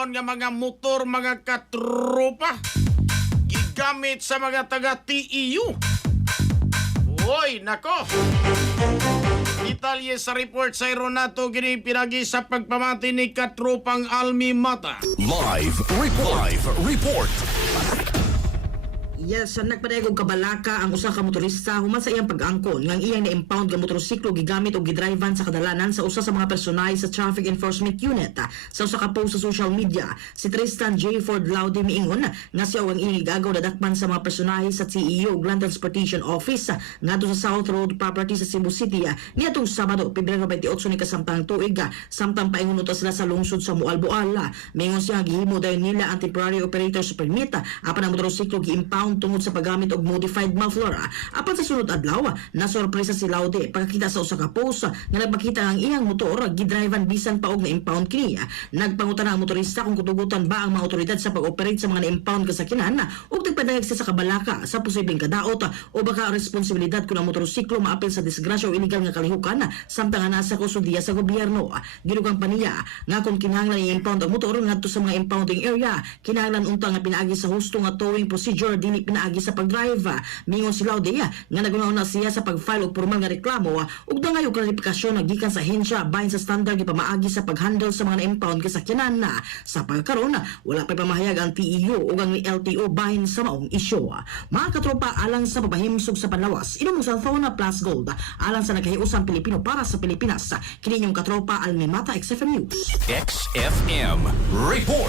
inbound nga mga motor, mga katropa gigamit sa mga taga TEU. Hoy, nako. Detalye sa report sa Ronato gini pinagi sa pagpamati ni katropang Almi Mata. Live report. Yes, nagpadayag og kabalaka ang usa ka motorista human sa iyang pag-angkon ngang iyang na-impound nga motorsiklo gigamit og gidrivean sa kadalanan sa usa sa mga personay sa Traffic Enforcement Unit. Sa usa ka post sa social media, si Tristan J. Ford Laude miingon nga siya ang iyang igagaw na dakman sa mga personay sa TEU Land Transportation Office ngadto sa South Road Property sa Cebu City niadtong Sabado, Pebrero 28 ni kasamtang tuig samtang paingon uto sila sa lungsod sa Mualboal. Miingon siya gihimo dayon nila ang temporary operator's permit apan ang motorsiklo gi-impound tungod sa paggamit og modified muffler. Apan sa sunod adlaw, nasorpresa si Laude pagkakita sa usa ka post nga nagpakita ang iyang motor gidrivean bisan pa og na-impound kini. Nagpangutan ang motorista kung kutugutan ba ang mga otoridad sa pag-operate sa mga na-impound kasakyanan ug nagpadayag siya sa kabalaka sa posibleng kadaot o baka responsibilidad kung ang motorsiklo maapil sa disgrasya o illegal nga kalihukan samtang nasa kusudiya sa gobyerno. Ginugang pa niya nga kung kinahanglan i-impound ang motor ngadto sa mga impounding area, kinahanglan unta nga pinaagi sa husto nga towing procedure dili pinaagi sa pag-drive. Mingon si Laude nga naguna-una siya sa pag-file og formal nga reklamo ug dangay og klarifikasyon nga gikan sa ahensya bahin sa standard nga pamaagi sa pag-handle sa mga na-impound kasakyanan. Sa pagkaron wala pa pamahayag ang TEU ug ang LTO bahin sa maong isyu. Mga katropa, alang sa pabahimsog sa panlawas, inom sa Thona Plus Gold alang sa nagkahiusang Pilipino para sa Pilipinas. Kini inyong katropa Almi Mata, XFM News. XFM report.